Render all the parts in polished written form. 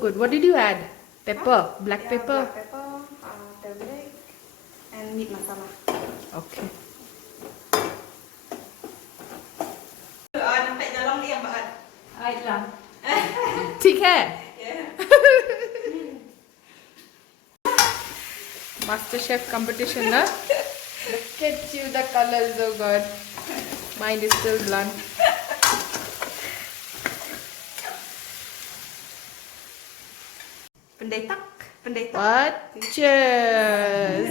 Good. What did you add? Pepper, black pepper. Black pepper, turmeric, and meat masala. Okay. Nampak dalam ni yang bahan. Hilang. ठीक है. Master Chef competition, na? Look at you, the colors, oh God. Mine is still blunt. Pendai tak. What? Cheers.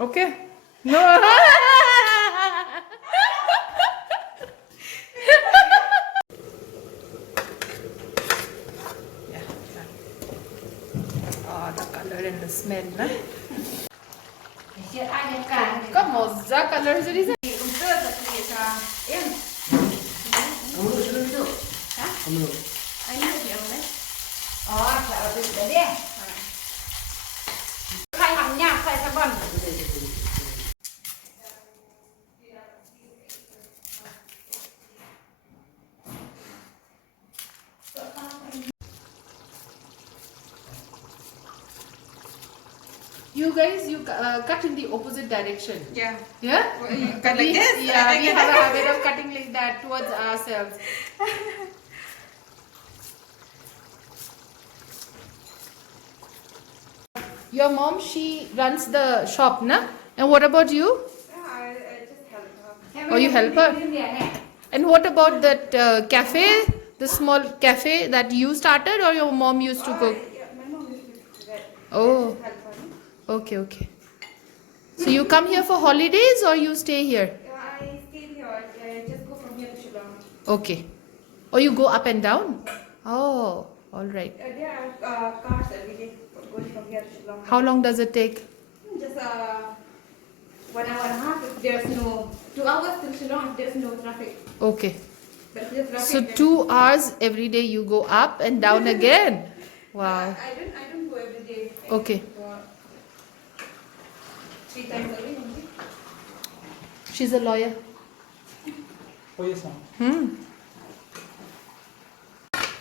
Okay. No. Yeah. Oh, the color and the smell, na? Kau moza color jadi sah. You guys, cut in the opposite direction. Yeah. Yeah? Well, you cut like this? Yeah, we have a habit of cutting like that towards ourselves. Your mom, she runs the shop, na? And what about you? Yeah, I just help her. Oh, you help her? And what about that cafe, the small cafe that you started or your mom used to cook? Yeah, my mom used to do that. Oh, Help her. okay, okay. So you come here for holidays or you stay here? Yeah, I stayed here. I just go from here to Shillong. Okay. Or you go up and down? Oh, all right. There are cars every day going from here to Shillong. How long does it take? Just 1 hour and a half if there's no 2 hours till Shillong if there's no traffic. Okay. But if there's traffic, So then 2 hours every day you go up and down again. Wow. I don't go every day. I Okay. go 3 times a week. Only. She's a lawyer. Oh yes, ma'am.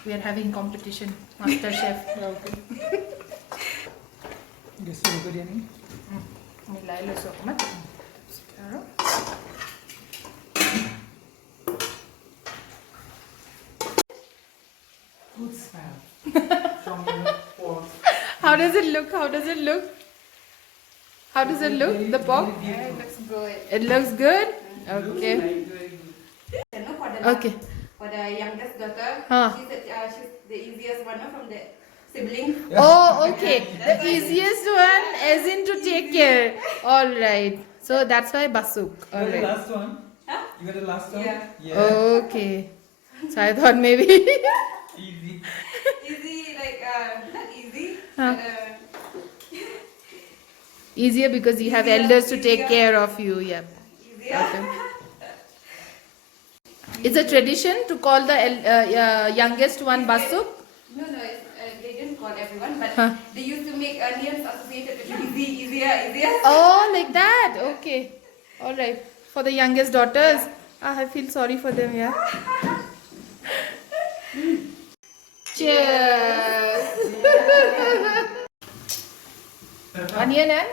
We are having competition. Master Chef. Yeah, okay. Guess you biryani. Milay lo so mat. Good smell. From the pork. How does it look? How does it look? How does it look? The pork? It looks good. It looks good? Okay. Very good. You know, for the Okay. for the youngest daughter, Huh. she's the easiest one from the siblings. Oh, okay. The easiest one as in to take care. All right. So that's why Basuk. All You got the right. last one? Huh? You got the last one? Yeah. Okay. So I thought maybe. Easy. Easy, like not easy. Huh. But, Easier because you have Easier, elders to take easier. care of you. Yep. easier. Okay. It's a tradition to call the youngest one Basuk. No, they didn't call everyone, but Huh. they used to make names associated with easier. Oh, like that. Okay. All right. For the youngest daughters. I feel sorry for them, yeah. Cheers. Onion and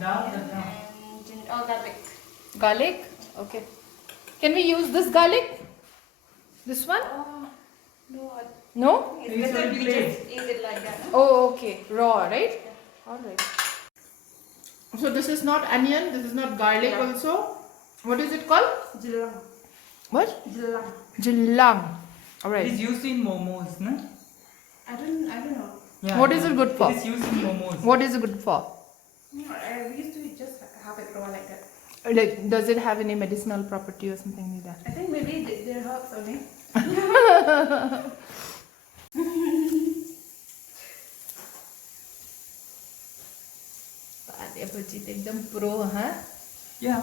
Down. And garlic. garlic. Okay. Can we use this garlic? This one? No, No? it's It's better on if you plate. just eat it like that. Oh, okay. Raw, right? All right. So this is not onion. This is not garlic Yeah. also. What is it called? Jilang. What? Jilang. Jillang. All It right. is used in momos, no? I don't know. Yeah. What is it good for? It is used in momos. What is it good for? No, we used to just have it raw like that. Like, does it have any medicinal property or something like that? I think maybe they're herbs only. एकदम pro, huh? Yeah.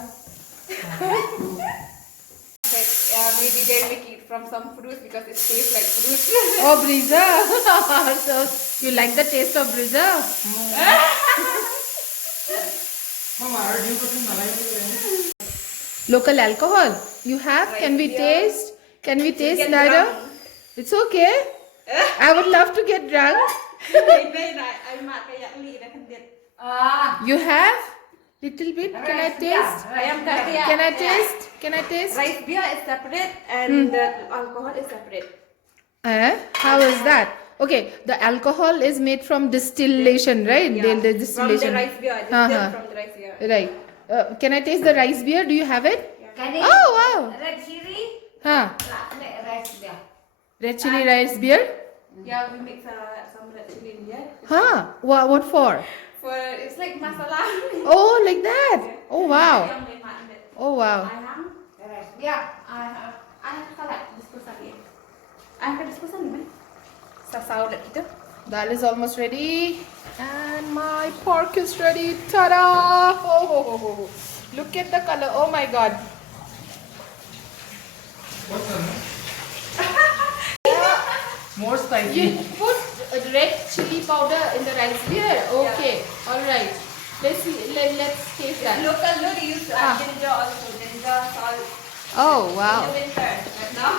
But maybe they make it from some fruits because it tastes like fruit. Oh, preserve. So you like the taste of preserve? Mama, are you cooking malai? Local alcohol. You have? Can we taste? Can we taste, get Naira? drunk. It's okay. I would love to get drunk. You have? Little bit. Can I taste? Can I taste? Can I taste? Rice beer is separate and the alcohol is separate. How is that? Okay, the alcohol is made from distillation, right? Yeah. The From distillation. the rice beer. Uh-huh. From the rice beer. Right. Can I taste the rice beer? Do you have it? Kani Oh, wow. red chilli, Huh. rice beer. Red chili rice beer? Yeah, we mix some red chili in there. Huh. What for? For it's like masala. Oh, like that. Oh, wow. Yang may maanit. Oh, wow. Ayam. Rice beer. I have salad disposal ni. I have disposal ni. Sa salad kita. Dal is almost ready. And my pork is ready. Ta-da! Oh, look at the color. Oh, my God. What's the more You spicy? put red chili powder in the rice beer. Okay. All right. Let's see. Let's taste that. Local no, they use Ah. ginger also. Ginger, salt. Oh, In wow. the winter. But now,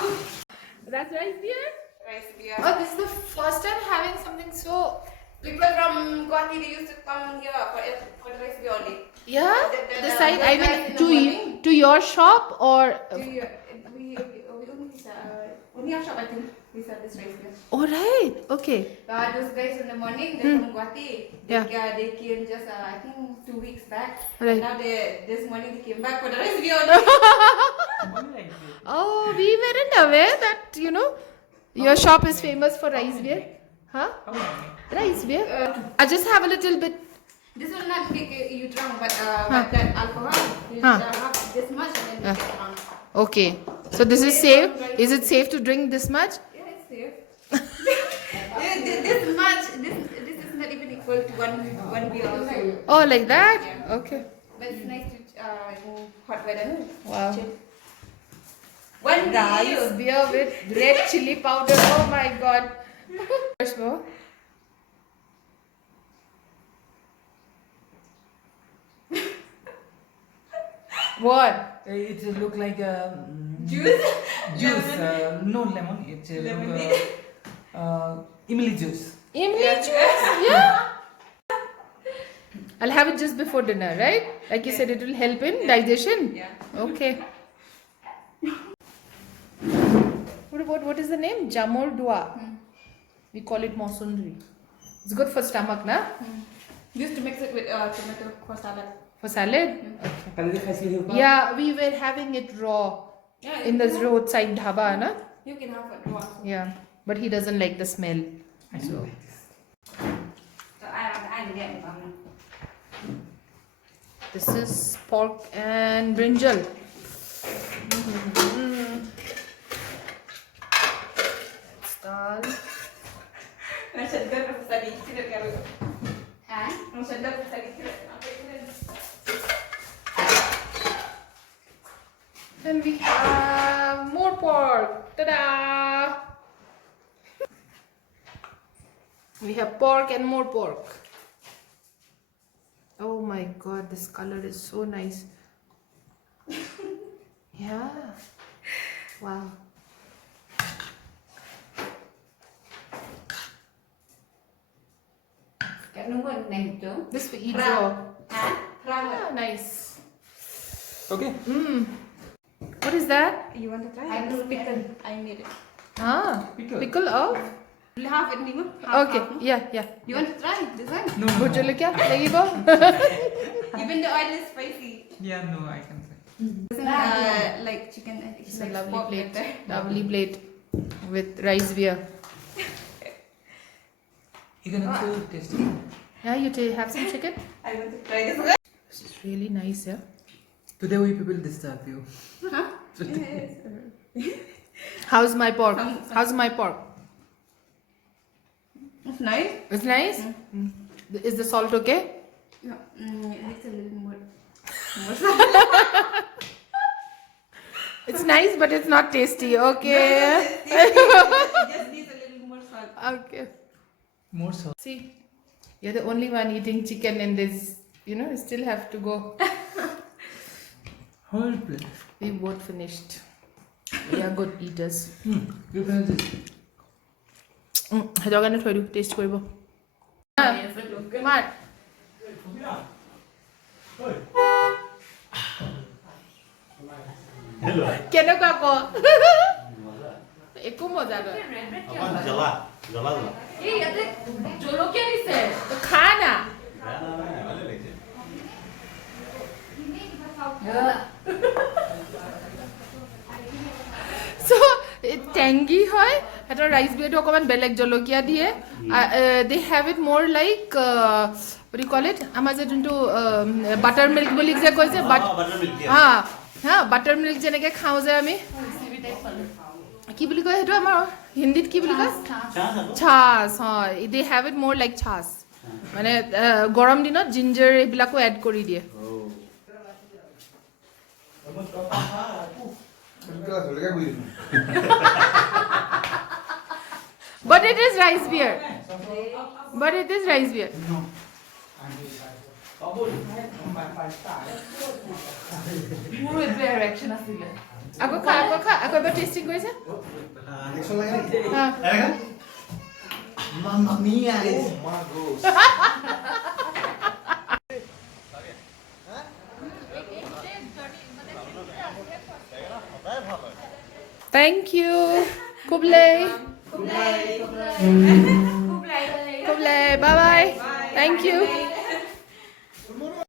That's rice beer? rice beer. Oh, this is the first time having something so... People from Guwahati, they used to come here for the rice beer only. Yeah? The side, I guys in mean, the morning. to your shop or... We only our shop, I think, we sell this rice beer. Oh, right. Okay. Those guys in the morning, they're from Guwahati. Yeah. They came just, I think, 2 weeks back. Right. And now this morning they came back for the rice beer only. Only like this. Oh, we weren't aware that, your shop is famous for rice beer. Huh? How many? Rice beer? I just have a little bit. This will not make you drunk, but that alcohol, you Huh. have this much and then you get drunk. Okay. So this is safe. Is it safe to drink this much? Yeah, it's safe. this much, this is not even equal to one beer also. Oh, like that? Okay. But it's nice to in hot weather. No? Wow. Chill. One Rice beer. beer with red chili powder. Oh my God. First more. What? It look like a Juice? juice. Lemon. No lemon. It's Lemonade. imli juice. Imli Yeah. juice? Yeah. I'll have it just before dinner, right? Like you said, it will help in digestion. Yeah. Okay. What is the name? Jamor Dua. We call it Mosundri. It's good for stomach, na? Used to mix it with tomato for salad. For salad? Kalau dia Khasi dia Yeah, we were having it raw Yeah, in this roadside dhaba, na? You can have it raw. Yeah, but he doesn't like the smell. I don't like this. So I get it. This is pork and brinjal. It's dal. Macam dah pasal tadi kita kalau Huh? macam dah pasal tadi kita apa itu? And we have more pork. Ta-da! We have pork and more pork. Oh my God, this color is so nice. Yeah. Wow. Kat nunggu ni tu. This we eat Raw. raw. Ramen. Ah, nice. Okay. What is that? You want to try? I don't pickle. I made it. Ah, Pickle. pickle of? Half it, Nima. Half, Okay, half, no? yeah, yeah. You want to try this one? No, no, Would you no. look at? Lagi ba? Even the oil is spicy. Yeah, no, I can say. This is like chicken. It's It's a like lovely pork plate. better. Lovely plate with rice beer. You can also taste it. Yeah, you have some chicken? I want to try this one. This is really nice, yeah. Today we people disturb you. Huh? Today. Yes. How's my pork? Some- How's my pork? It's nice. It's nice? Is the salt okay? Yeah. It needs a little more. It's nice, but it's not tasty. Okay. It just needs a little more salt. Okay. More so. See, you're the only one eating chicken in this. You still have to go. Whole plate. We both finished. We are good eaters. You finish this. সেইটোৰ কাৰণে থৈ দিওঁ test কৰিব মাৰ কেনেকুৱা ক একো মজা নহয় এই ইয়াতে জলকীয়া দিছে খা না so tangy হয় এটা রাইস বিয়ারটো অকমান বেলেগ জলকীয়া দিয়ে they have it more like what do you call it আমাৰ যে যোনটো বাটাৰ মিল্ক বুলি যে কয় যে হা বাটাৰ মিল্ক যেনেকৈ খাওঁ যে আমি কি বুলি কয় সেইটো আমাৰ হিন্দীত কি বুলি কয় ছাচ হয় they have it more like ছাচ মানে গৰম দিনত জিঞ্জাৰ এইবিলাকো এড কৰি দিয়ে But it is rice beer. But it is rice beer. পুরো এর রিঅ্যাকশন আসলে আকৌ এবাৰ টেস্টিং কৰিছে Mamma mia! Thank you. Kublai. Bye bye. Thank you.